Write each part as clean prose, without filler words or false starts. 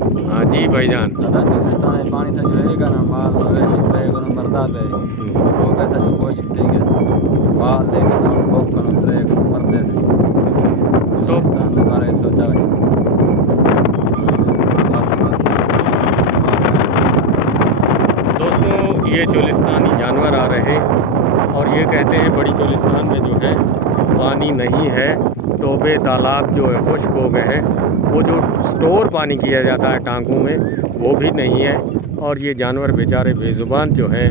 ہاں جی بھائی جان، چولستان پانی تھا جو ہے گا نا مال مویشی ترے کو مرتا پہ وہ کہتا جو خشک تھی گیا مال لے کے نا بھوک کنو ترے کو مرتے تھے تو چولستان کے بارے سوچا ہے دوستو یہ چولستانی جانور آ رہے اور یہ کہتے ہیں بڑی چولستان میں جو ہے پانی نہیں ہے، ٹوبے تالاب جو ہے خشک ہو گئے ہیں، وہ جو سٹور پانی کیا جاتا ہے ٹانکوں میں وہ بھی نہیں ہے، اور یہ جانور بیچارے بے زبان جو ہیں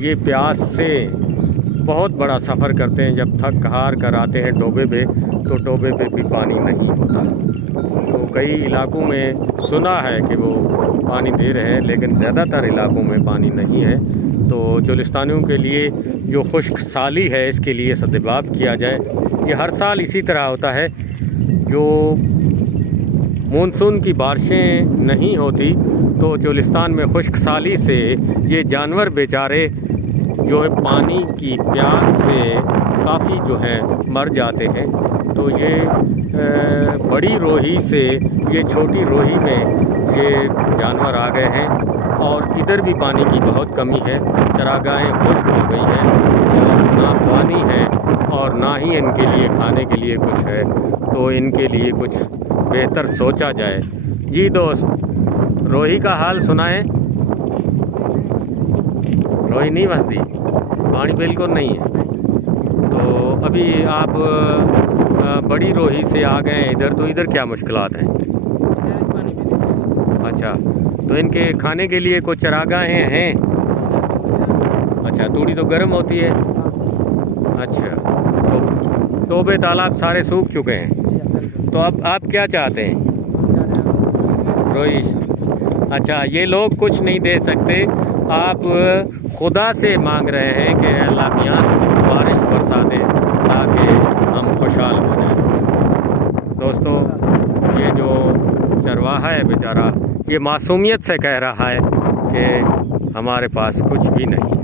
یہ پیاس سے بہت بڑا سفر کرتے ہیں۔ جب تھک ہار کر آتے ہیں ٹوبے پہ تو ٹوبے پہ بھی پانی نہیں ہوتا، تو کئی علاقوں میں سنا ہے کہ وہ پانی دے رہے ہیں لیکن زیادہ تر علاقوں میں پانی نہیں ہے۔ تو چولستانیوں کے لیے جو خشک سالی ہے اس کے لیے سدباب کیا جائے۔ یہ ہر سال اسی طرح ہوتا ہے، جو مونسون کی بارشیں نہیں ہوتی تو چولستان میں خشک سالی سے یہ جانور بیچارے جو ہے پانی کی پیاس سے کافی جو ہے مر جاتے ہیں۔ تو یہ بڑی روہی سے یہ چھوٹی روہی میں یہ جانور آ گئے ہیں، اور ادھر بھی پانی کی بہت کمی ہے، چراگاہیں خشک ہو گئی ہیں اور نہ پانی ہے اور نہ ہی ان کے لیے کھانے کے لیے کچھ ہے، تو ان کے لیے کچھ بہتر سوچا جائے۔ جی دوست، روہی کا حال سنائیں۔ روہی نہیں بستی، پانی بالکل نہیں ہے، تو ابھی آپ بڑی روہی سے آ گئے ہیں ادھر، تو ادھر کیا مشکلات ہیں؟ اچھا، تو ان کے کھانے کے لیے کوئی چراگاہیں ہیں؟ اچھا، توڑی تو گرم ہوتی ہے۔ اچھا، تو ٹوبے تالاب سارے سوکھ چکے ہیں، تو اب آپ کیا چاہتے ہیں؟ روہی، اچھا، یہ لوگ کچھ نہیں دے سکتے، آپ خدا سے مانگ رہے ہیں کہ اے اللہ میاں بارش برسا دے تاکہ ہم خوشحال ہو جائیں۔ دوستو، یہ جو چرواہا ہے بیچارہ، یہ معصومیت سے کہہ رہا ہے کہ ہمارے پاس کچھ بھی نہیں۔